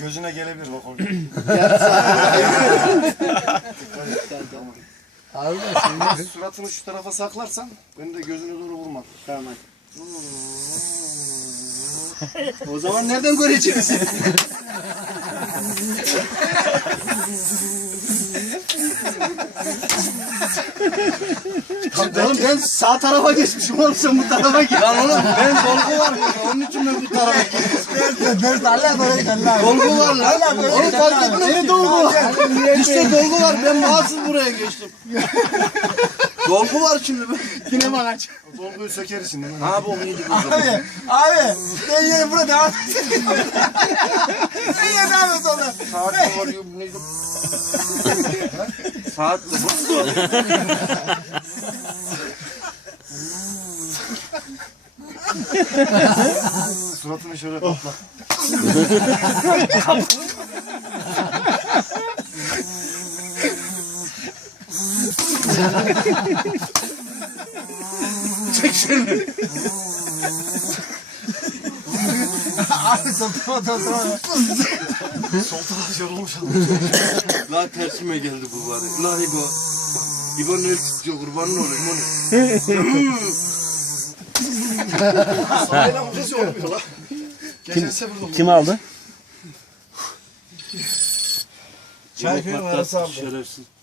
Gözüne gelebilir bak o gün. <Ya, sana dair. gülüyor> Abi suratını şu tarafa saklarsan ben de gözünü doğru vurmam. Tamam. o zaman nereden göreceğiz? Thank you oğlum tamam, ben sağ tarafa geçmişim oğlum sen bu tarafa geç. Lan oğlum ben dolgu var ya onun için ben bu tarafa geçmişim. Ders ders Allah böyle gel lan. Dolgu var lan. Oğlum fark ettin mi dolgu var? İşte dolgu var ben mahsus buraya geçtim. dolgu var şimdi dolgu. <Dolguyu sökersin>. abi, abi, ben. Yine bana aç. Dolguyu söker şimdi. Ne yapalım iyiydi bu zaman. Abi abi ben yine burada devam edeceğim yapıyoruz ona. Saat mı var Saat mı? Buzlu. Suratını şöyle oh. topla. Çek şunu. Sultan da sana. Sultan da yorulmuş adam. Lan tersime geldi bu bari. Lan İbo. İbo ne çıkıyor kurbanın oğlum onu. kim, kim aldı? Çay köyü var, sağ ol. Şerefsiz.